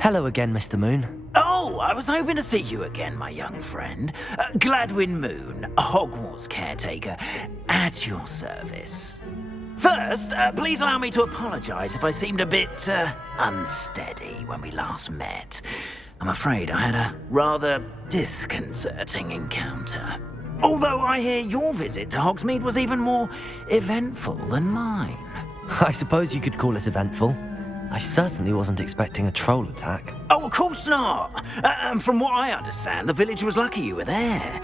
Hello again, Mr. Moon. Oh, I was hoping to see you again, my young friend. Gladwin Moon, Hogwarts caretaker, at your service. First, please allow me to apologise if I seemed a bit unsteady when we last met. I'm afraid I had a rather disconcerting encounter. Although I hear your visit to Hogsmeade was even more eventful than mine. I suppose you could call it eventful. I certainly wasn't expecting a troll attack. Oh, of course not. From what I understand, the village was lucky you were there.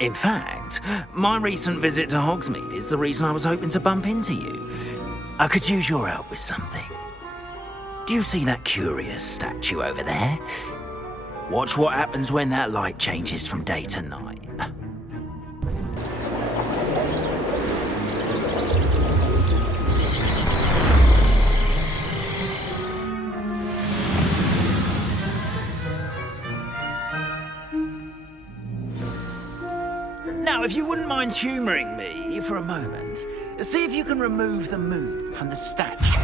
In fact, my recent visit to Hogsmeade is the reason I was hoping to bump into you. I could use your help with something. Do you see that curious statue over there? Watch what happens when that light changes from day to night. Now, if you wouldn't mind humouring me for a moment, see if you can remove the moon from the statue.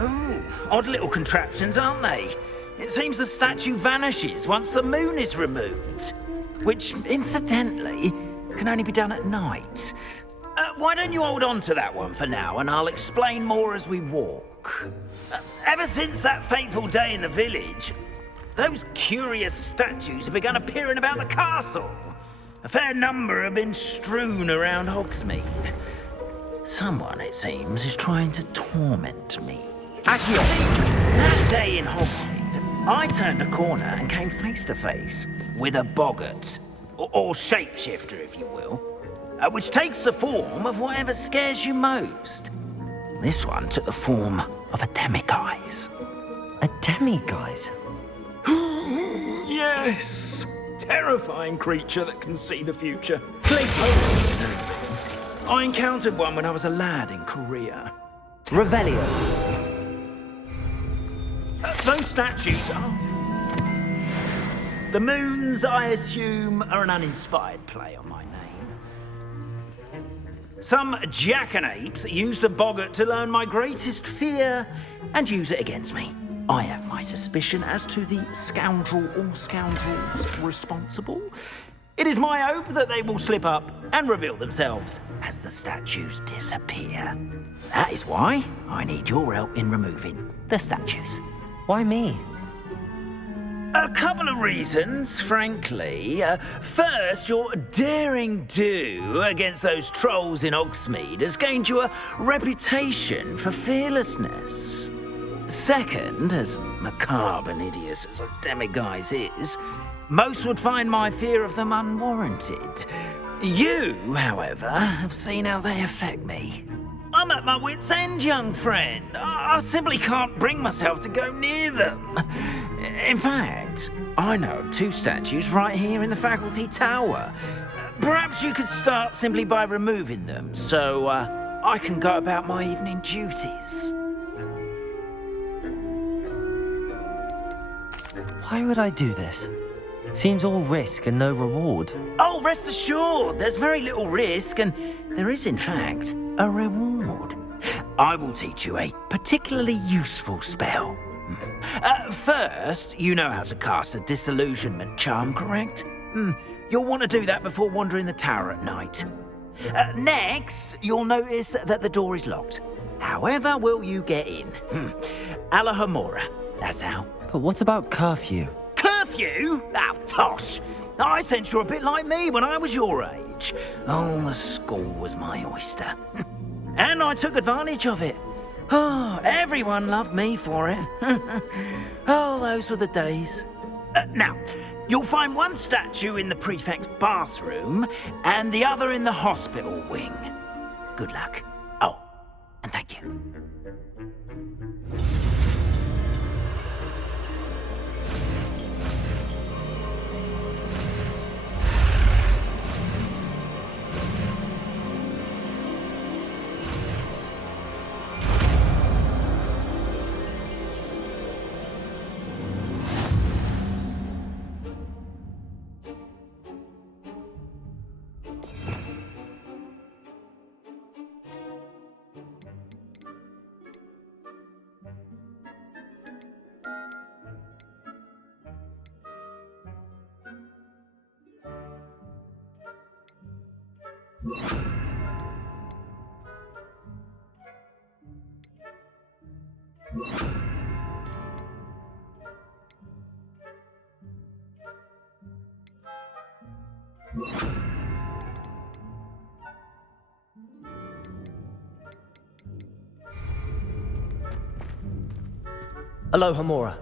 Ooh, odd little contraptions, aren't they? It seems the statue vanishes once the moon is removed, which, incidentally, can only be done at night. Why don't you hold on to that one for now, and I'll explain more as we walk. Ever since that fateful day in the village, those curious statues have begun appearing about the castle. A fair number have been strewn around Hogsmeade. Someone, it seems, is trying to torment me. Actually, that day in Hogsmeade, I turned a corner and came face to face with a boggart, or shapeshifter, if you will, which takes the form of whatever scares you most. This one took the form of a demiguise. A demiguise? Yes! Terrifying creature that can see the future. I encountered one when I was a lad in Korea. Revelio. Those statues are... The moons, I assume, are an uninspired play on my name. Some jackanapes used a boggart to learn my greatest fear and use it against me. I have my suspicion as to the scoundrel or scoundrels responsible. It is my hope that they will slip up and reveal themselves as the statues disappear. That is why I need your help in removing the statues. Why me? A couple of reasons, frankly. First, your daring do against those trolls in Hogsmeade has gained you a reputation for fearlessness. Second, as macabre and hideous as a demiguise is, most would find my fear of them unwarranted. You, however, have seen how they affect me. I'm at my wit's end, young friend. I simply can't bring myself to go near them. In fact, I know of two statues right here in the faculty tower. Perhaps you could start simply by removing them so I can go about my evening duties. Why would I do this? Seems all risk and no reward. Oh, rest assured, there's very little risk, and there is, in fact, a reward. I will teach you a particularly useful spell. First, you know how to cast a disillusionment charm, correct? You'll want to do that before wandering the tower at night. Next, you'll notice that the door is locked. However will you get in? Alahomora, that's how. But what about curfew? Curfew? Oh, tosh. I sense you're a bit like me when I was your age. Oh, the school was my oyster. And I took advantage of it. Oh, everyone loved me for it. Oh, those were the days. Now, you'll find one statue in the Prefect's bathroom and the other in the hospital wing. Good luck. Oh, and thank you. Alohomora.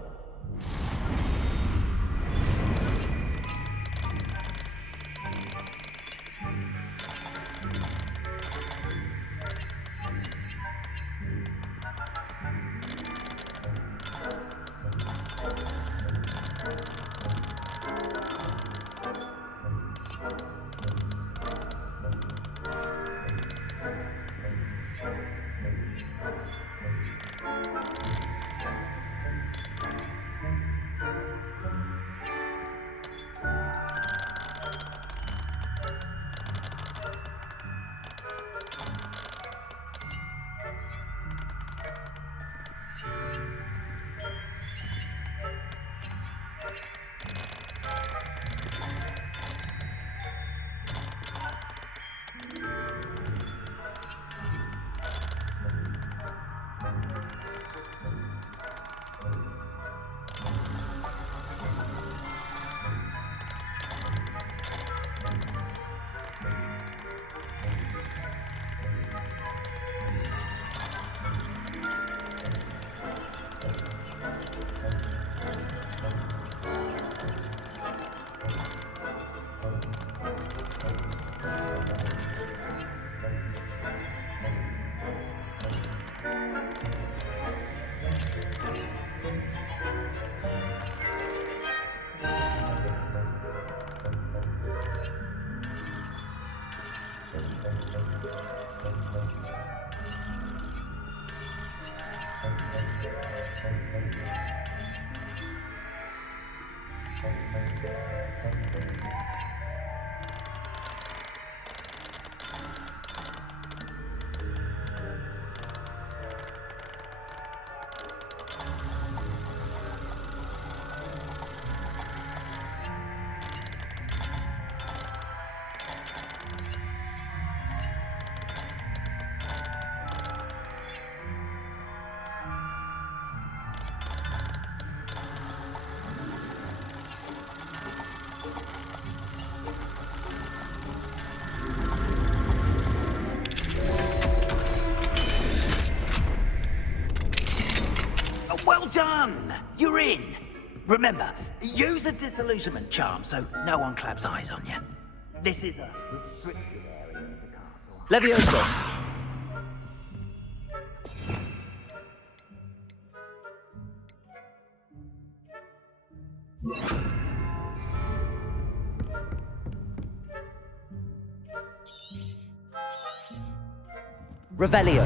Done! You're in! Remember, use a disillusionment charm so no one claps eyes on you. This is a restricted area of the castle. Levioso. Revelio.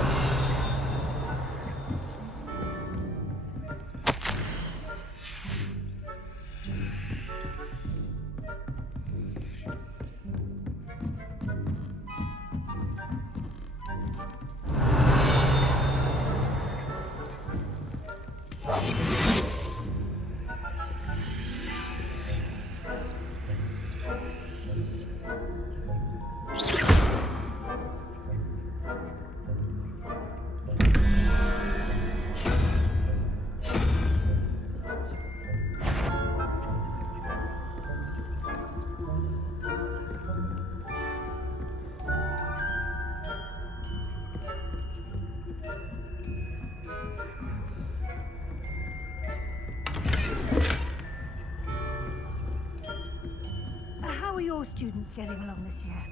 your students getting along this year?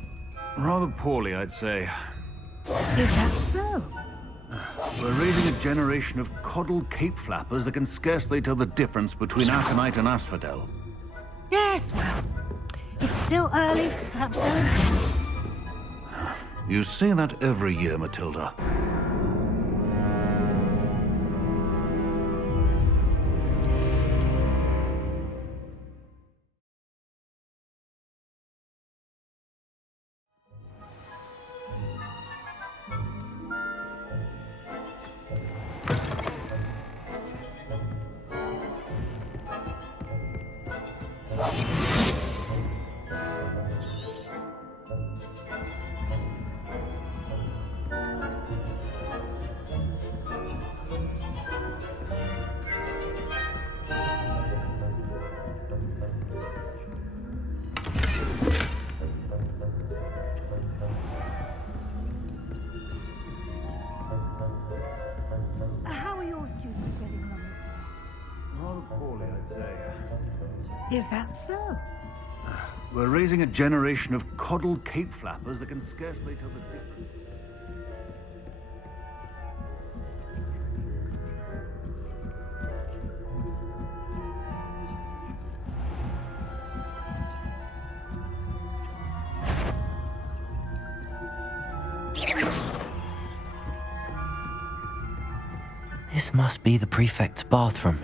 Rather poorly, I'd say. Is that so? We're raising a generation of coddled cape flappers that can scarcely tell the difference between aconite and asphodel. Yes, well, it's still early. Perhaps they'll... You say that every year, Matilda. How are your students getting along this year? Rather poorly, I'd say. Is that so? We're raising a generation of coddled cape flappers that can scarcely tell the difference. This must be the Prefect's bathroom.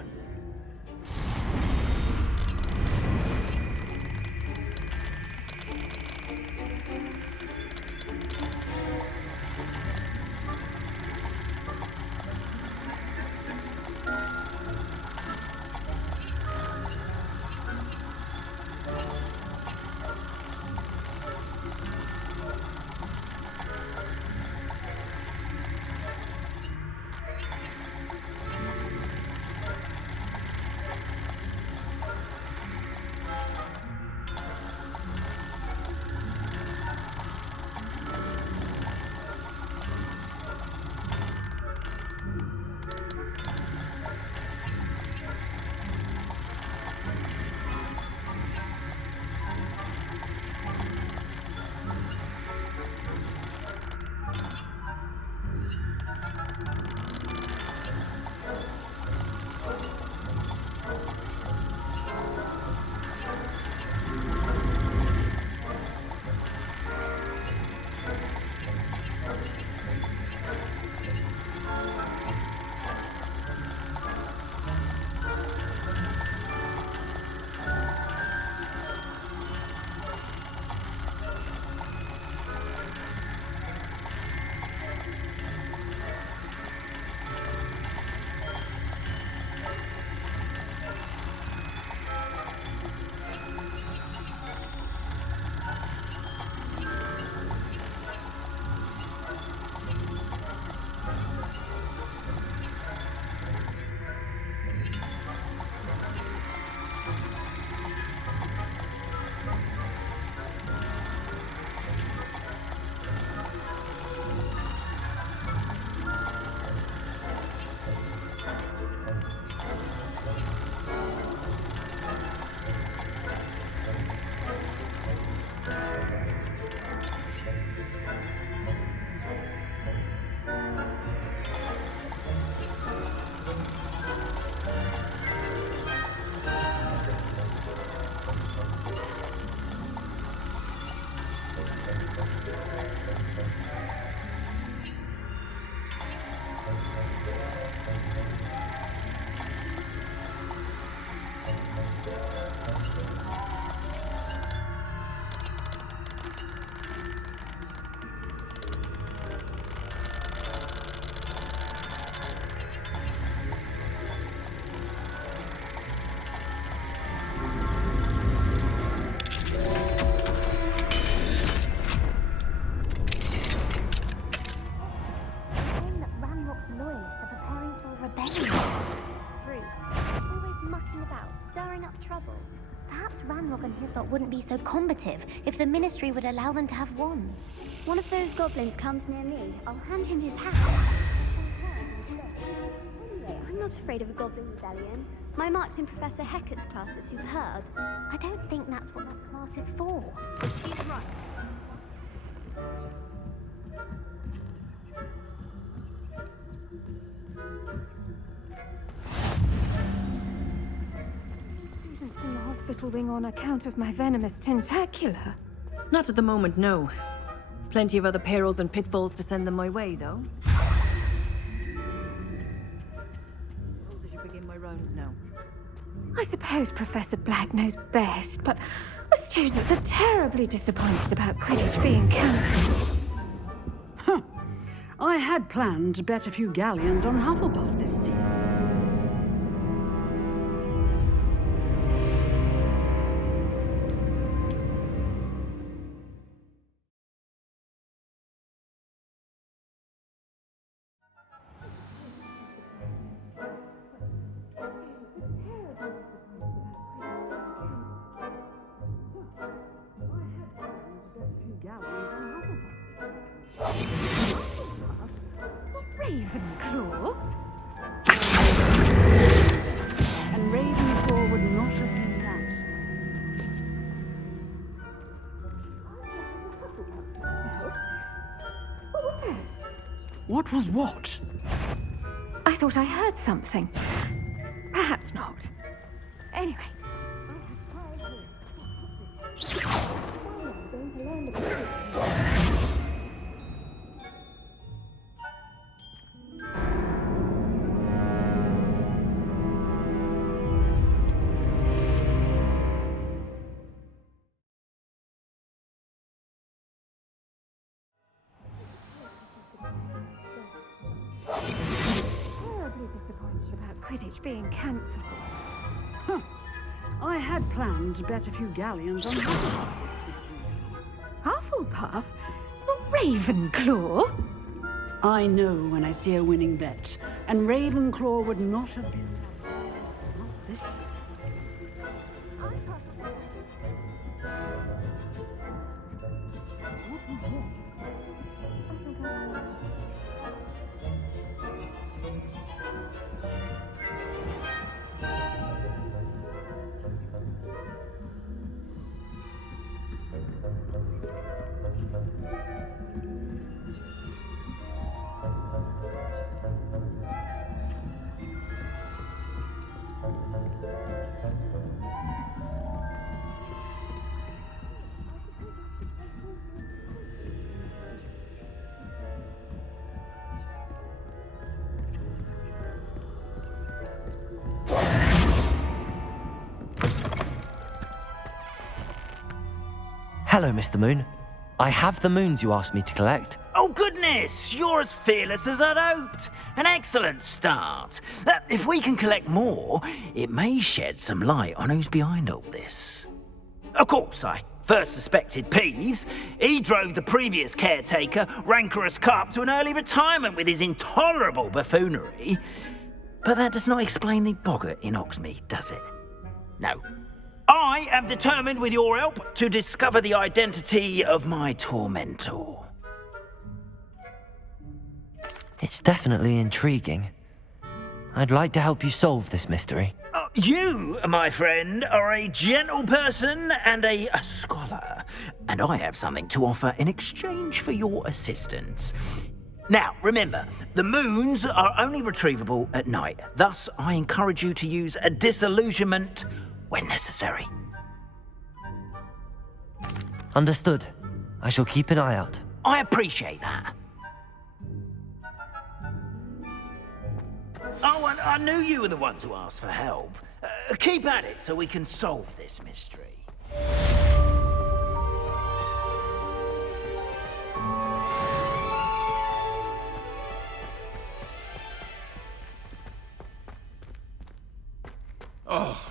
Wouldn't be so combative if the Ministry would allow them to have wands. One of those goblins comes near me, I'll hand him his hat. Anyway, I'm not afraid of a goblin rebellion. My marks in Professor Hecat's class are superb. I don't think that's what that class is for. She's right. Students in the hospital wing on account of my venomous tentacula. Not at the moment, no. Plenty of other perils and pitfalls to send them my way, though. As you begin my rounds now. I suppose Professor Black knows best, but the students are terribly disappointed about Quidditch being cancelled. Huh. I had planned to bet a few galleons on Hufflepuff this season. Ravenclaw? And Ravenclaw would not have been What was that? What was what? I thought I heard something. Perhaps not. Anyway. Terribly disappointed about Quidditch being cancelled. Huh. I had planned to bet a few galleons on Hufflepuff this season. Hufflepuff? Not Ravenclaw? I know when I see a winning bet, and Ravenclaw would not have been. Not this. Hello, Mr. Moon. I have the moons you asked me to collect. Oh, goodness! You're as fearless as I'd hoped. An excellent start. If we can collect more, it may shed some light on who's behind all this. Of course, I first suspected Peeves. He drove the previous caretaker, Rancorous Carp, to an early retirement with his intolerable buffoonery. But that does not explain the boggart in Hogsmeade, does it? No. I am determined, with your help, to discover the identity of my tormentor. It's definitely intriguing. I'd like to help you solve this mystery. You, my friend, are a gentle person and a scholar, and I have something to offer in exchange for your assistance. Now, remember, the moons are only retrievable at night. Thus, I encourage you to use a disillusionment when necessary. Understood. I shall keep an eye out. I appreciate that. Oh, and I knew you were the one to ask for help. Keep at it so we can solve this mystery. Oh,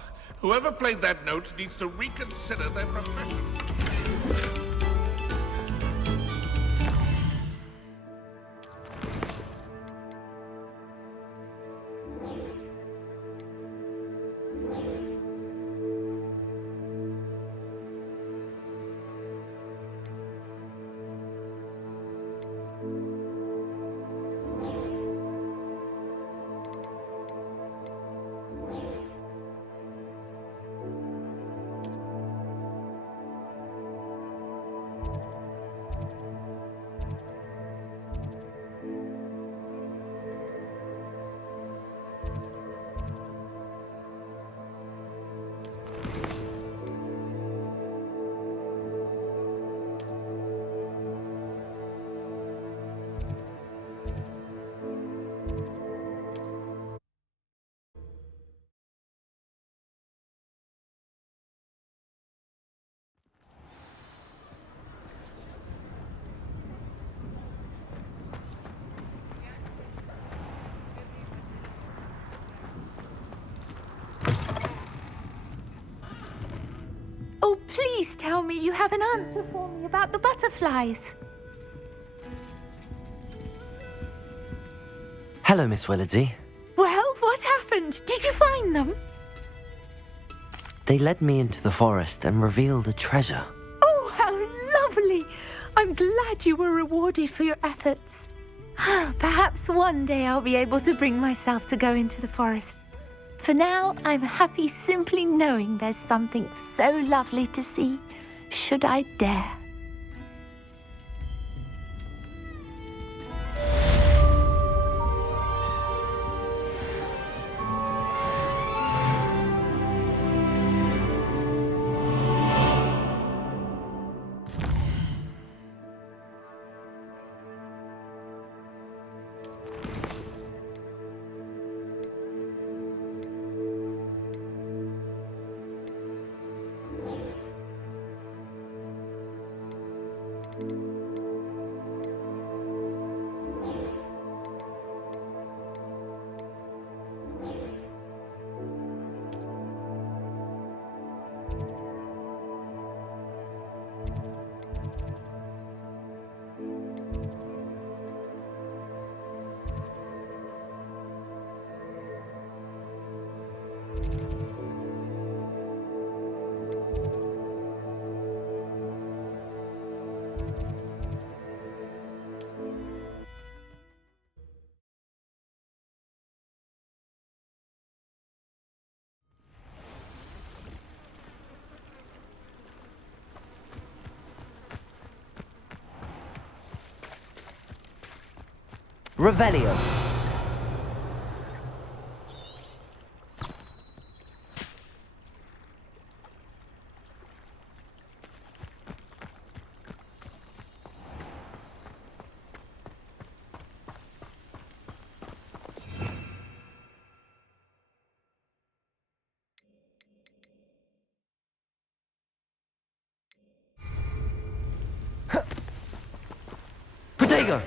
whoever played that note needs to reconsider their profession. Please tell me you have an answer for me about the butterflies. Hello, Miss Willardsey. Well, what happened? Did you find them? They led me into the forest and revealed a treasure. Oh, how lovely! I'm glad you were rewarded for your efforts. Perhaps one day I'll be able to bring myself to go into the forest. For now, I'm happy simply knowing there's something so lovely to see, should I dare. Revelio. Protego!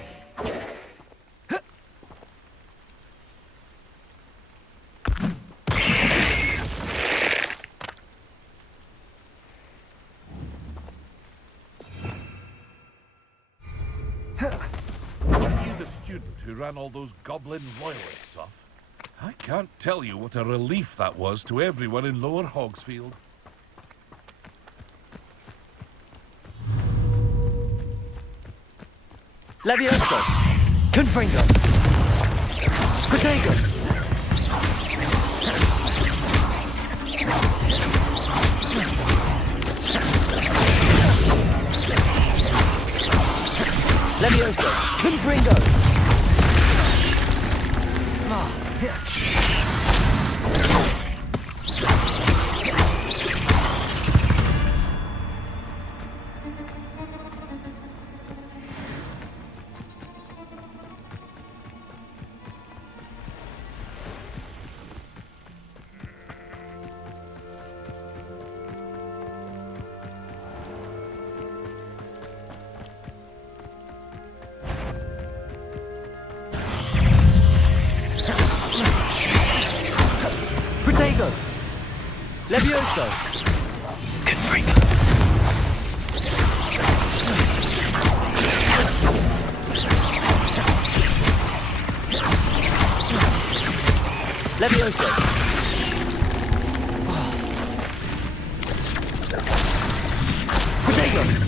Who ran all those goblin royalists off. I can't tell you what a relief that was to everyone in Lower Hogsfield. Levioso! Confringo! Protego! Levioso! Confringo! Protego! Levioso! Confringo! Levioso! Protego!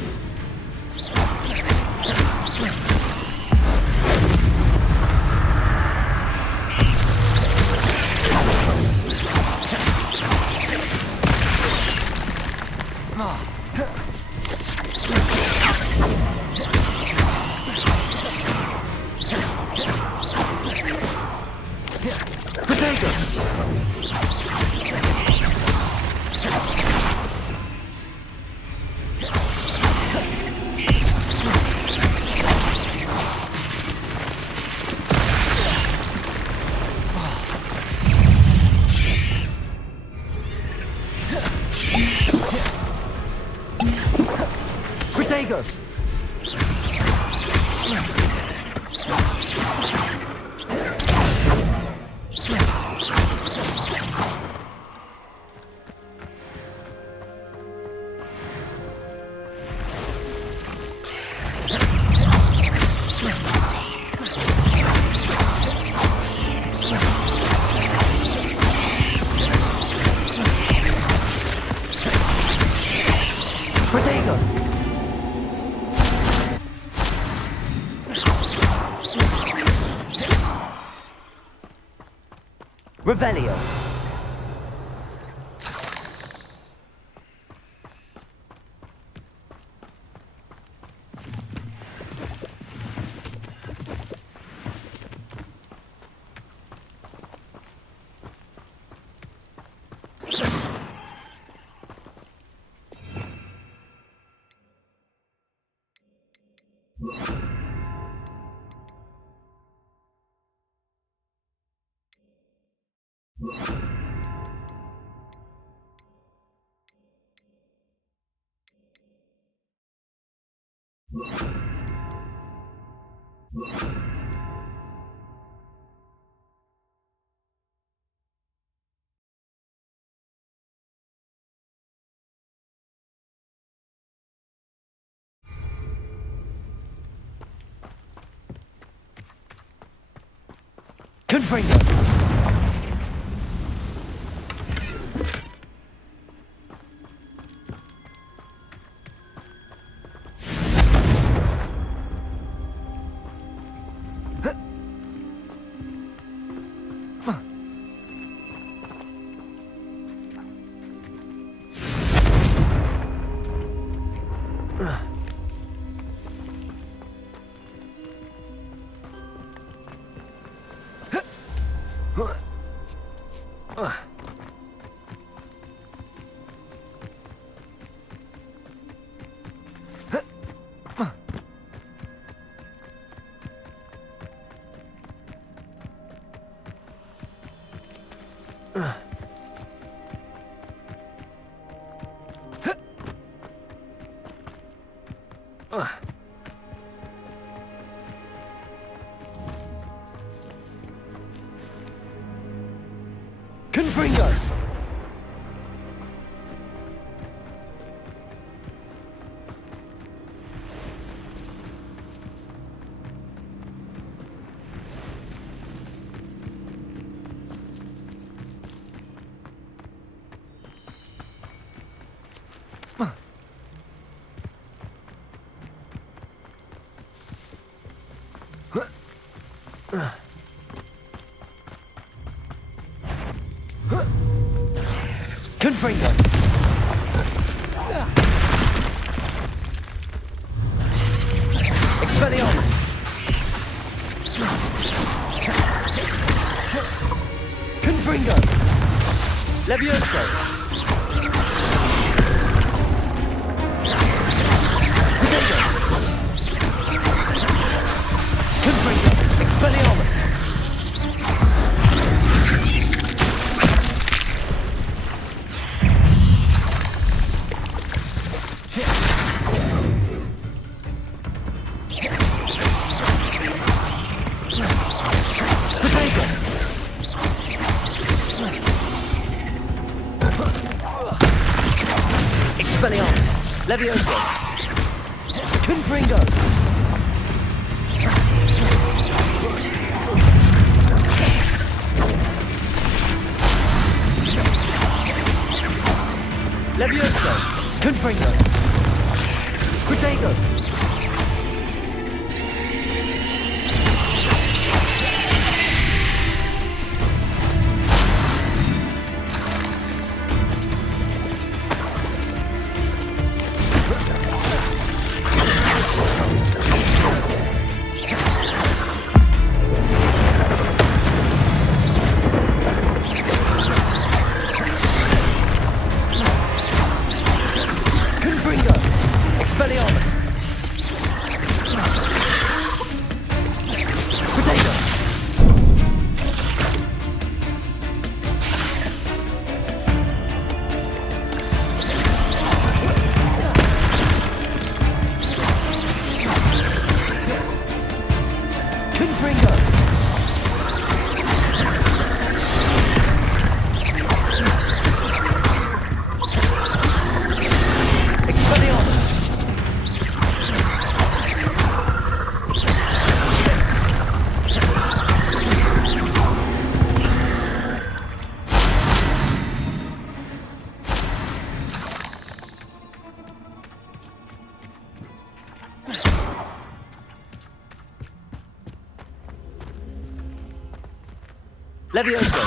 Protego! Revelio. Confringo. Confringo. Confringo. Expelliarmus. Confringo. Levioso. Confringo. Expelliarmus. Expelliarmus. Levioso. Confringo. Levioso. Confringo. Protego. Expelliarmus. Potato. Confringo. Expelliarmus. Levioso.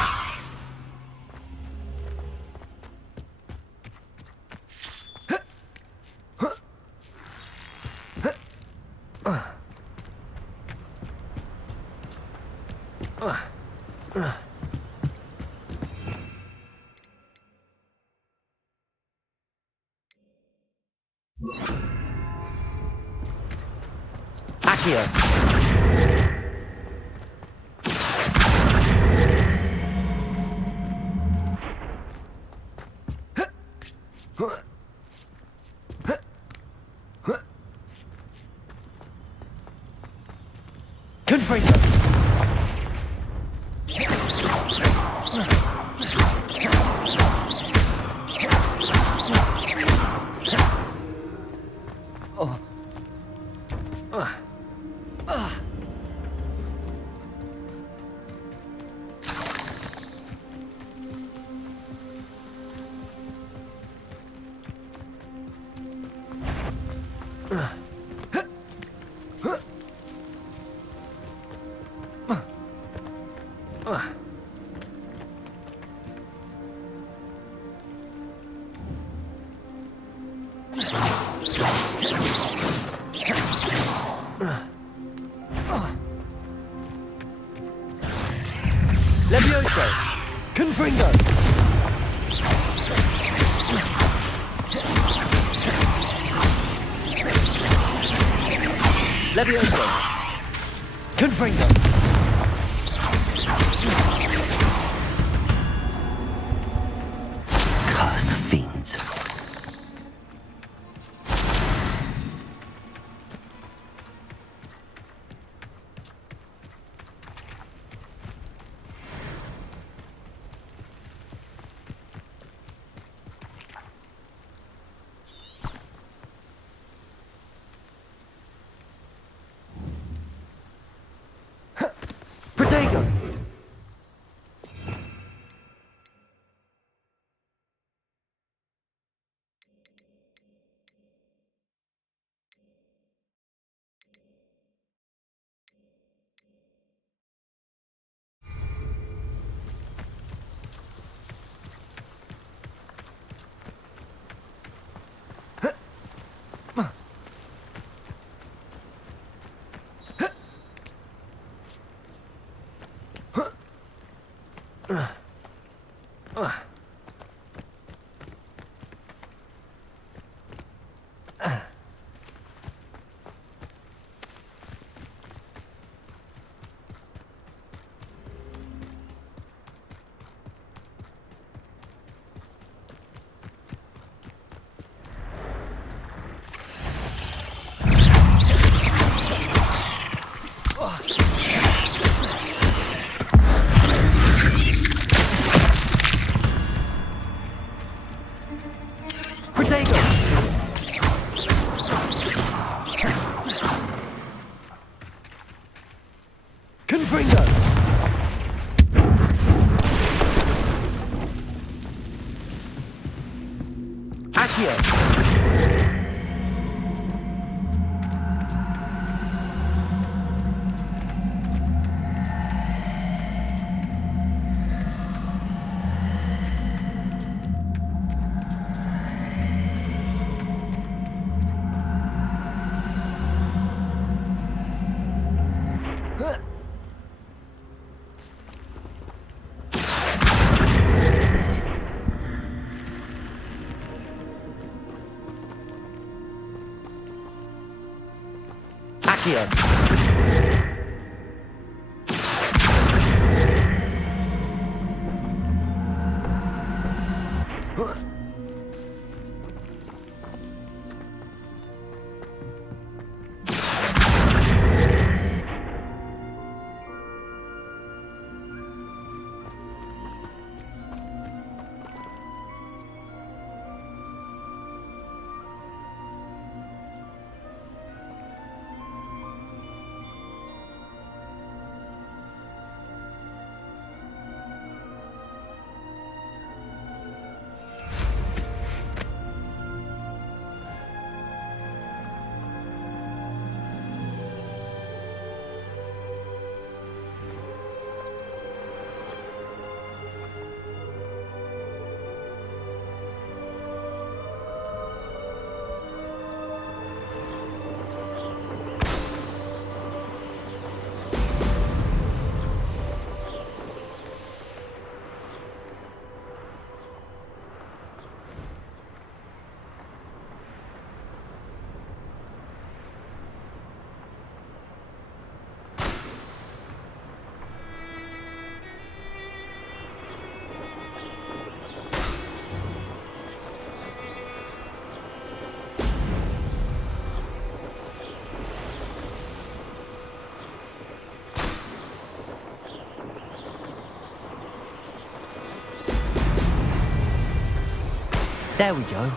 Accio. Confringo. Levioso. Confringo. Levioso. Confringo. Cursed fiends. Protego. Protego. Confringo. Accio. Accio. There we go.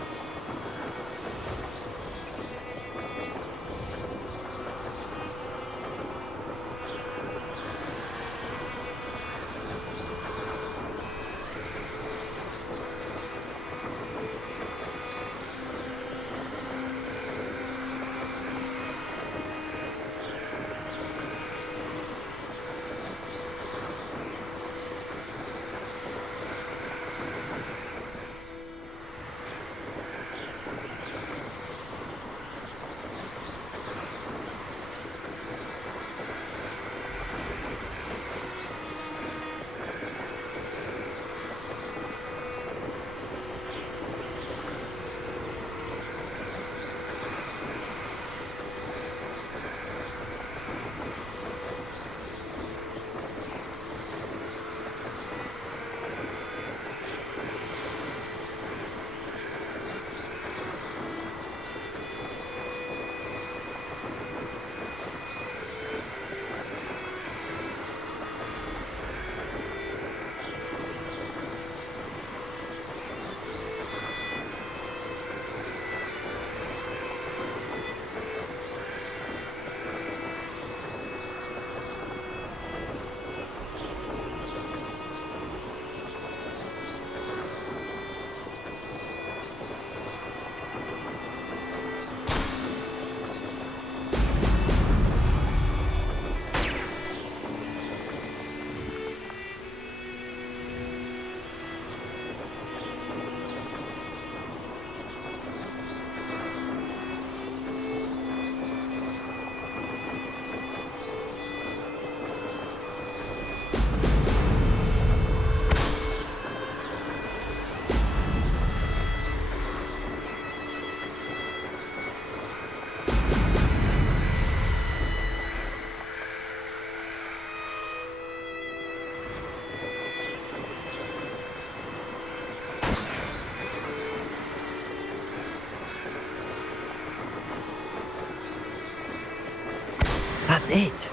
That's it.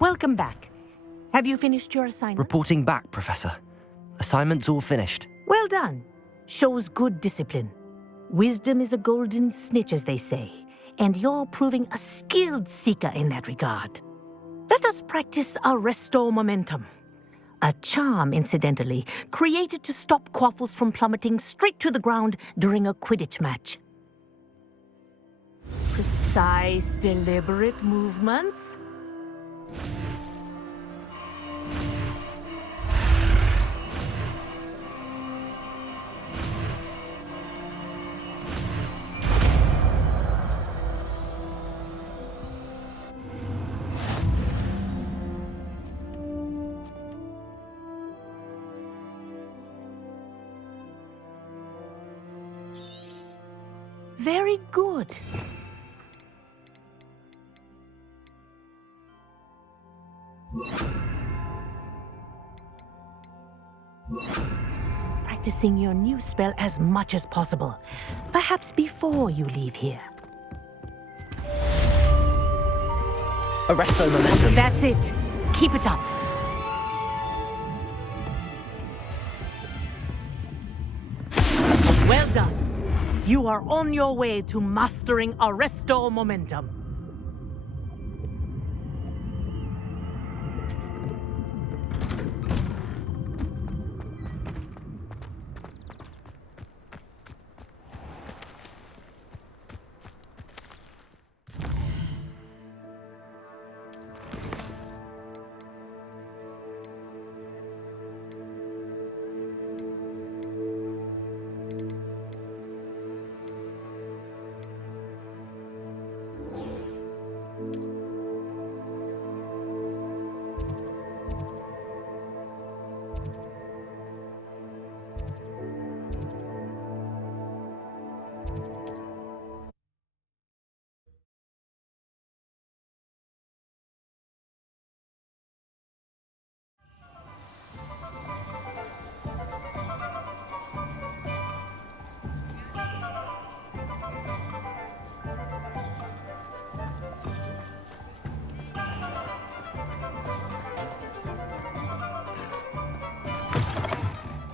Welcome back. Have you finished your assignment? Reporting back, Professor. Assignment's all finished. Well done. Shows good discipline. Wisdom is a golden snitch, as they say, and you're proving a skilled seeker in that regard. Let us practice Arresto momentum. A charm, incidentally, created to stop quaffles from plummeting straight to the ground during a Quidditch match. Precise, deliberate movements. Very good. Practicing your new spell as much as possible, perhaps before you leave here. Arresto momentum. That's it. Keep it up. Well done. You are on your way to mastering Arresto momentum.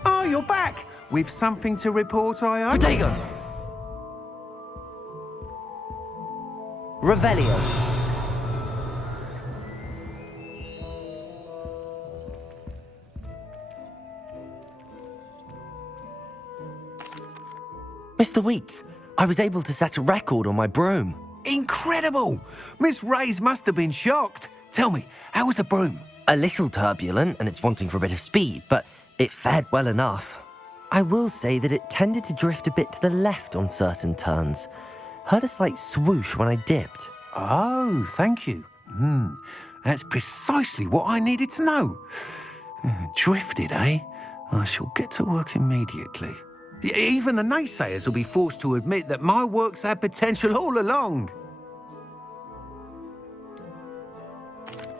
Oh, you're back! With something to report, I hope? Protego! Revelio. Mr. Weeks, I was able to set a record on my broom. Incredible! Miss Reyes must have been shocked. Tell me, how was the broom? A little turbulent, and it's wanting for a bit of speed, but it fared well enough. I will say that it tended to drift a bit to the left on certain turns. Heard a slight swoosh when I dipped. Oh, thank you. That's precisely what I needed to know. Drifted, eh? I shall get to work immediately. Even the naysayers will be forced to admit that my work's had potential all along.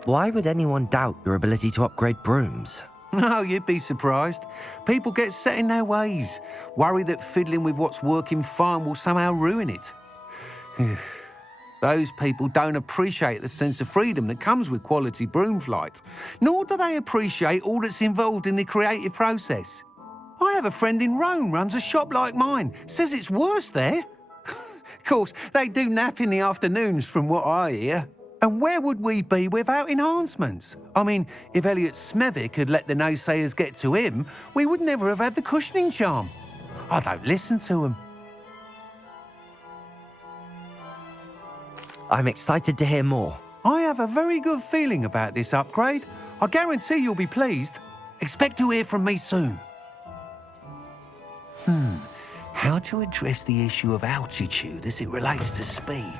Why would anyone doubt your ability to upgrade brooms? No, you'd be surprised. People get set in their ways, worry that fiddling with what's working fine will somehow ruin it. Those people don't appreciate the sense of freedom that comes with quality broom flight, nor do they appreciate all that's involved in the creative process. I have a friend in Rome runs a shop like mine, says it's worse there. Of course, they do nap in the afternoons from what I hear. And where would we be without enhancements? I mean, if Elliot Smethwick had let the naysayers get to him, we would never have had the cushioning charm. I don't listen to him. I'm excited to hear more. I have a very good feeling about this upgrade. I guarantee you'll be pleased. Expect to hear from me soon. How to address the issue of altitude as it relates to speed?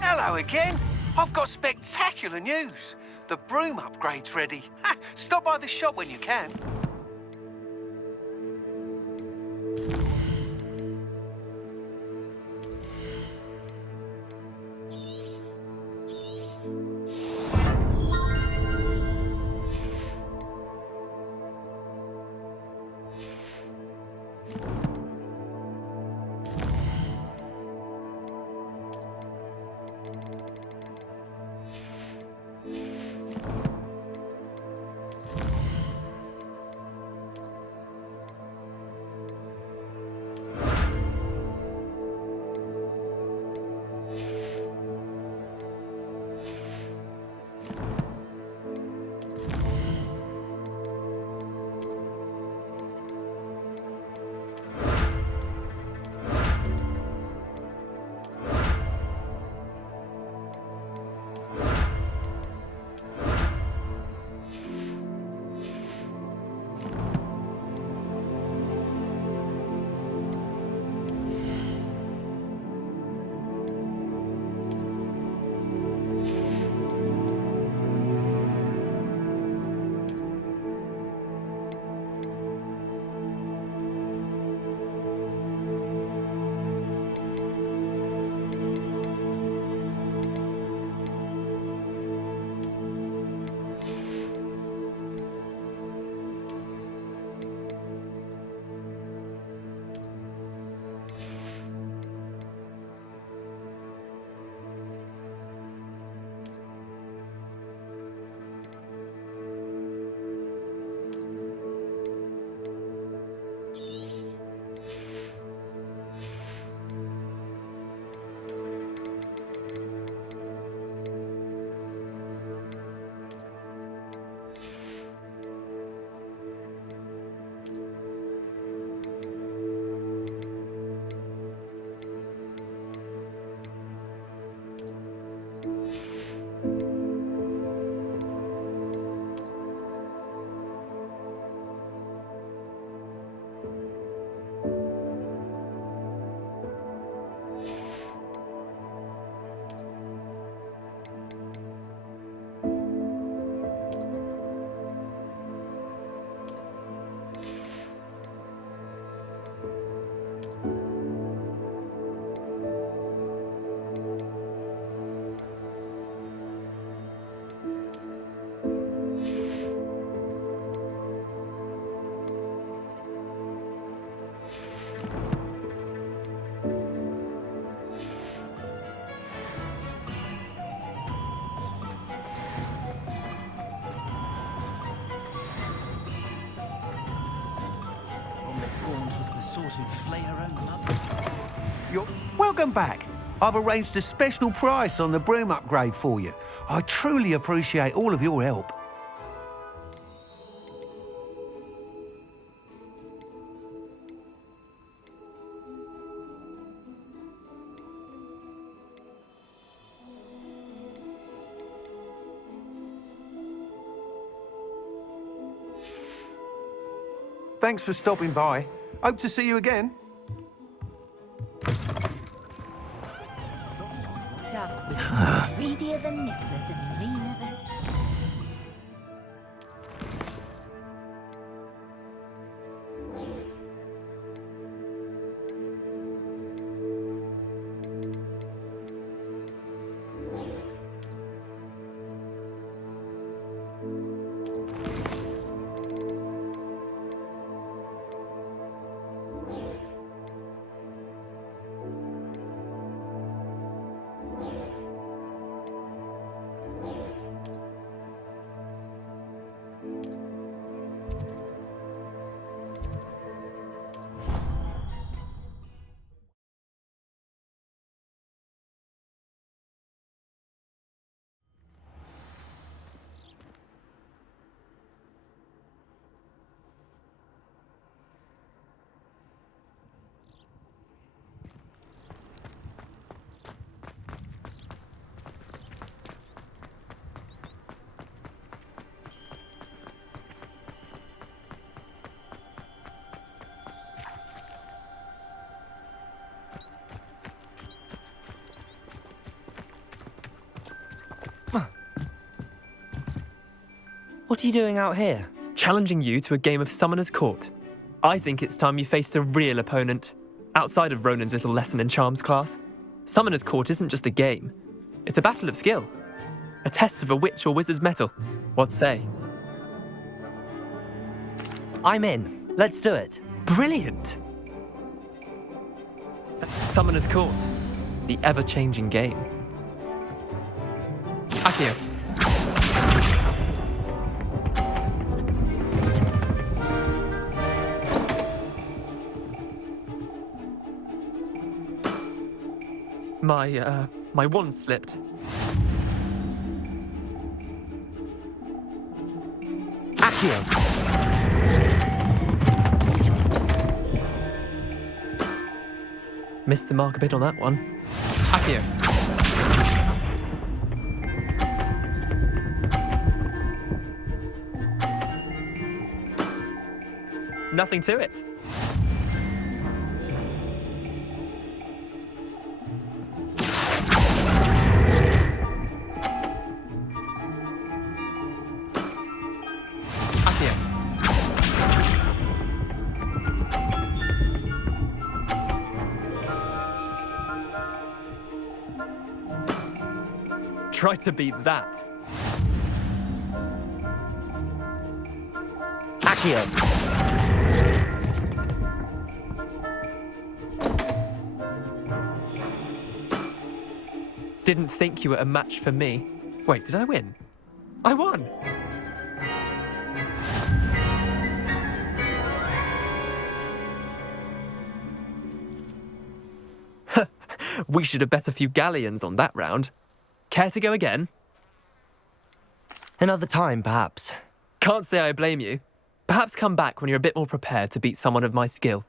Hello again. I've got spectacular news. The broom upgrade's ready. Ha, stop by the shop when you can. You're welcome back. I've arranged a special price on the broom upgrade for you. I truly appreciate all of your help. Thanks for stopping by. Hope to see you again. Duck was greedier than Nicholas and meaner than... What are you doing out here? Challenging you to a game of Summoner's Court. I think it's time you faced a real opponent, outside of Ronan's little lesson in charms class. Summoner's Court isn't just a game. It's a battle of skill. A test of a witch or wizard's mettle. What say? I'm in. Let's do it. Brilliant! Summoner's Court. The ever-changing game. Akio. My wand slipped. Akio. Missed the mark a bit on that one. Akio. Nothing to it. Akio. Try to beat that. Akio. Didn't think you were a match for me. Wait, did I win? I won! We should have bet a few galleons on that round. Care to go again? Another time, perhaps. Can't say I blame you. Perhaps come back when you're a bit more prepared to beat someone of my skill.